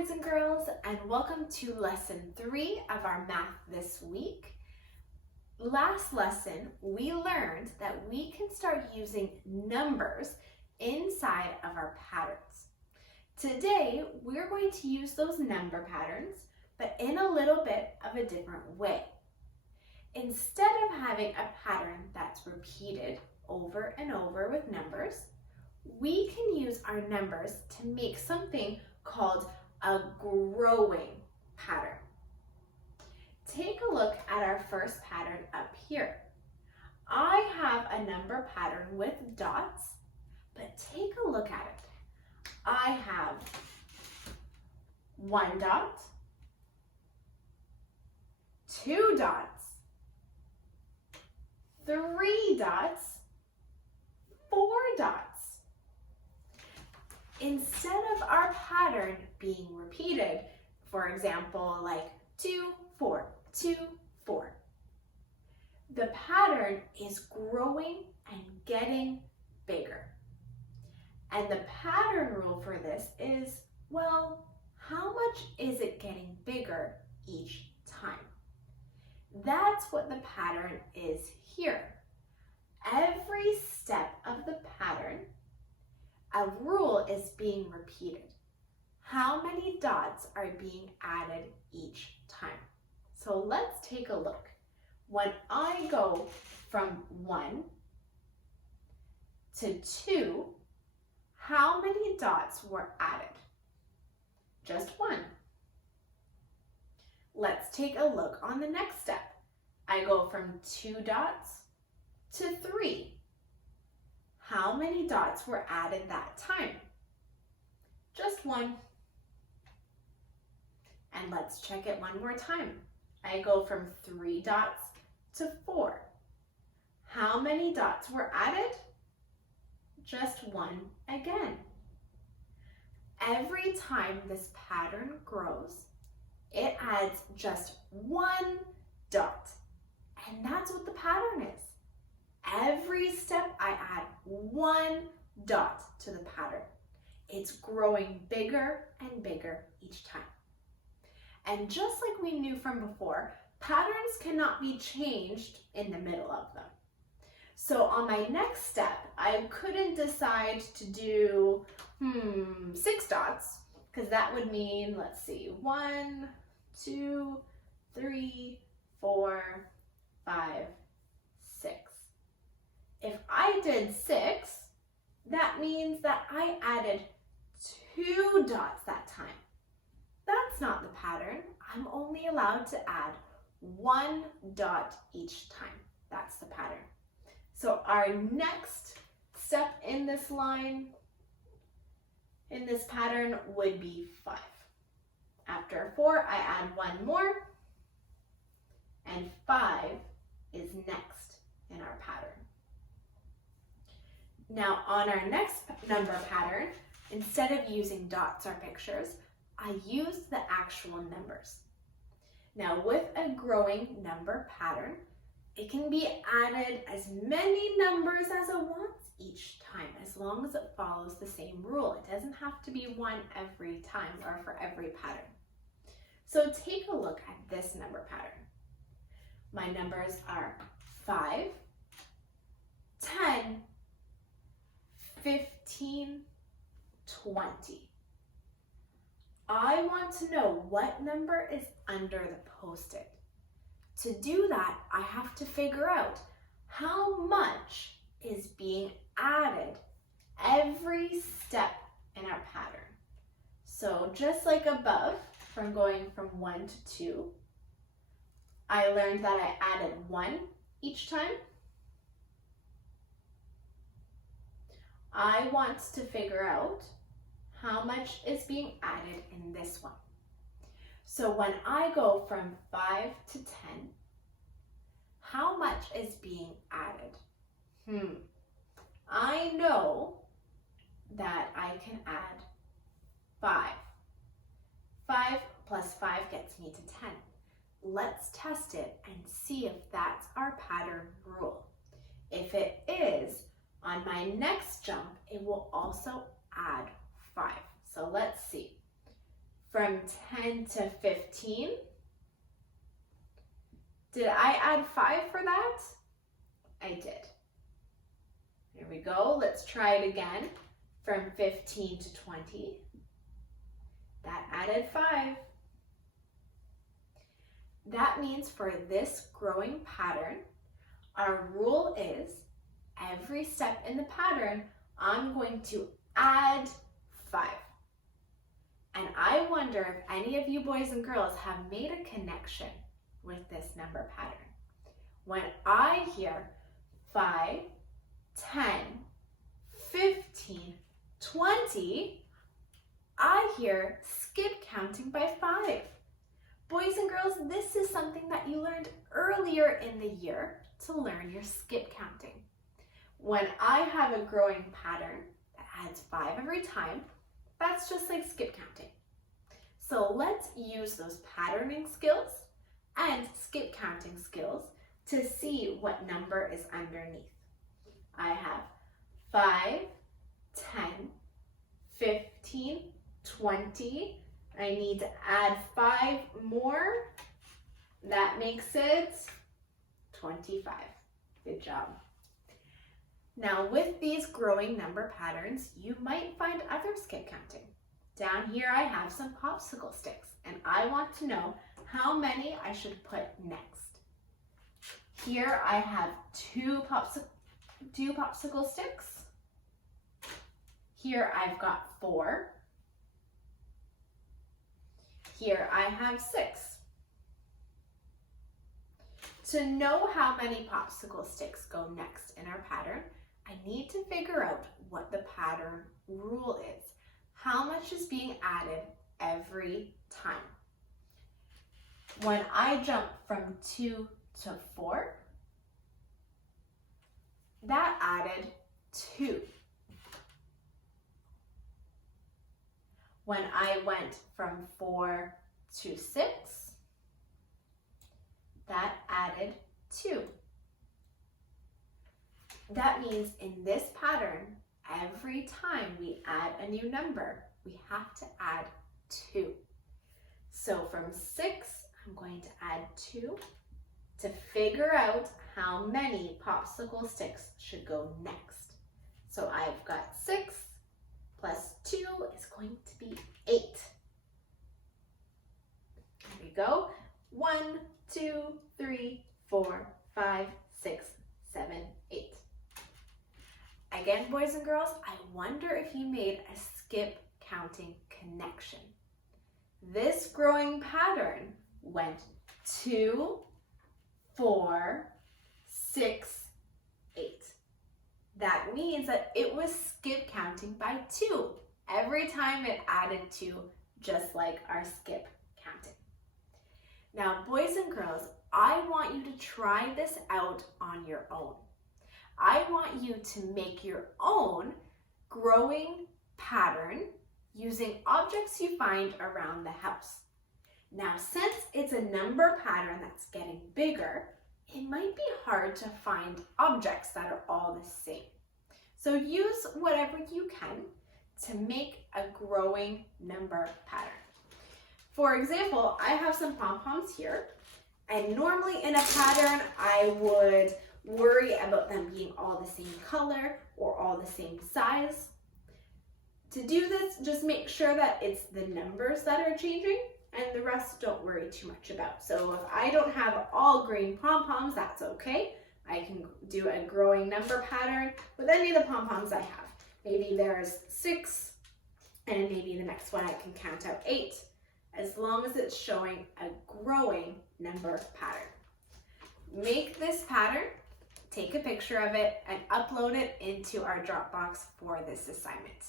boys and girls, and welcome to lesson 3 of our math this week. Last lesson, we learned that we can start using numbers inside of our patterns. Today, we're going to use those number patterns, but in a little bit of a different way. Instead of having a pattern that's repeated over and over with numbers, we can use our numbers to make something called a growing pattern. Take a look at our first pattern up here. I have a number pattern with dots, but take a look at it. I have 1 dot, 2 dots, 3 dots, 4 dots. Instead of our pattern being repeated, for example, like 2, 4, 2, 4, the pattern is growing and getting bigger. And the pattern rule for this is, well, how much is it getting bigger each time? That's what the pattern is here. Every step of the pattern, a rule is being repeated. How many dots are being added each time? So let's take a look. When I go from 1 to 2, how many dots were added? Just 1. Let's take a look on the next step. I go from 2 dots to 3. How many dots were added that time? Just 1. And let's check it one more time. I go from 3 dots to 4. How many dots were added? Just 1 again. Every time this pattern grows, it adds just 1 dot. And that's what the pattern is. Every step I add 1 dot to the pattern. It's growing bigger and bigger each time. And just like we knew from before, patterns cannot be changed in the middle of them. So on my next step, I couldn't decide to do 6 dots, because that would mean, let's see, 1, 2, 3, 4, 5, 6. If I did 6, that means that I added 2 dots that time. That's not the pattern. I'm only allowed to add 1 dot each time. That's the pattern. So our next step in this line, in this pattern, would be 5. After 4, I add 1 more, and 5 is next in our pattern. Now on our next number pattern, instead of using dots or pictures, I used the actual numbers. Now with a growing number pattern, it can be added as many numbers as it wants each time, as long as it follows the same rule. It doesn't have to be 1 every time or for every pattern. So take a look at this number pattern. My numbers are 5, 10, 15, 20. I want to know what number is under the Post-it. To do that, I have to figure out how much is being added every step in our pattern. So just like above, from going from 1 to 2, I learned that I added 1 each time. I want to figure out how much is being added in this one. So when I go from 5 to 10, how much is being added? I know that I can add 5. 5 plus 5 gets me to 10. Let's test it and see if that's our pattern rule. If it is, on my next jump, it will also add 5. So let's see. from 10 to 15. Did I add 5 for that? I did. Here we go. Let's try it again. From 15 to 20. That added 5. That means for this growing pattern, our rule is every step in the pattern, I'm going to add 5. And I wonder if any of you boys and girls have made a connection with this number pattern. When I hear 5, 10, 15, 20, I hear skip counting by 5. Boys and girls, this is something that you learned earlier in the year to learn your skip counting. When I have a growing pattern that adds 5 every time, that's just like skip counting. So let's use those patterning skills and skip counting skills to see what number is underneath. I have 5, 10, 15, 20. I need to add 5 more. That makes it 25. Good job. Now with these growing number patterns, you might find other skip counting. Down here I have some popsicle sticks and I want to know how many I should put next. Here I have two popsicle sticks. Here I've got 4. Here I have 6. To know how many popsicle sticks go next in our pattern, I need to figure out what the pattern rule is. How much is being added every time? When I jump from 2 to 4, that added 2. When I went from 4 to 6, that added 2. That means in this pattern, every time we add a new number, we have to add 2. So from 6, I'm going to add 2 to figure out how many popsicle sticks should go next. So I've got 6 plus 2 is going to be 8. There we go. 1, 2, 3, 4, 5, 6, 7, 8. Again, boys and girls, I wonder if you made a skip counting connection. This growing pattern went 2, 4, 6, 8. That means that it was skip counting by 2. Every time it added 2, just like our skip counting. Now, boys and girls, I want you to try this out on your own. I want you to make your own growing pattern using objects you find around the house. Now, since it's a number pattern that's getting bigger, it might be hard to find objects that are all the same. So use whatever you can to make a growing number pattern. For example, I have some pom-poms here, and normally in a pattern, I would worry about them being all the same color or all the same size. To do this, just make sure that it's the numbers that are changing and the rest don't worry too much about. So if I don't have all green pom-poms, that's okay. I can do a growing number pattern with any of the pom-poms I have. Maybe there's 6 and maybe the next one I can count out 8, as long as it's showing a growing number pattern. Make this pattern, take a picture of it, and upload it into our Dropbox for this assignment.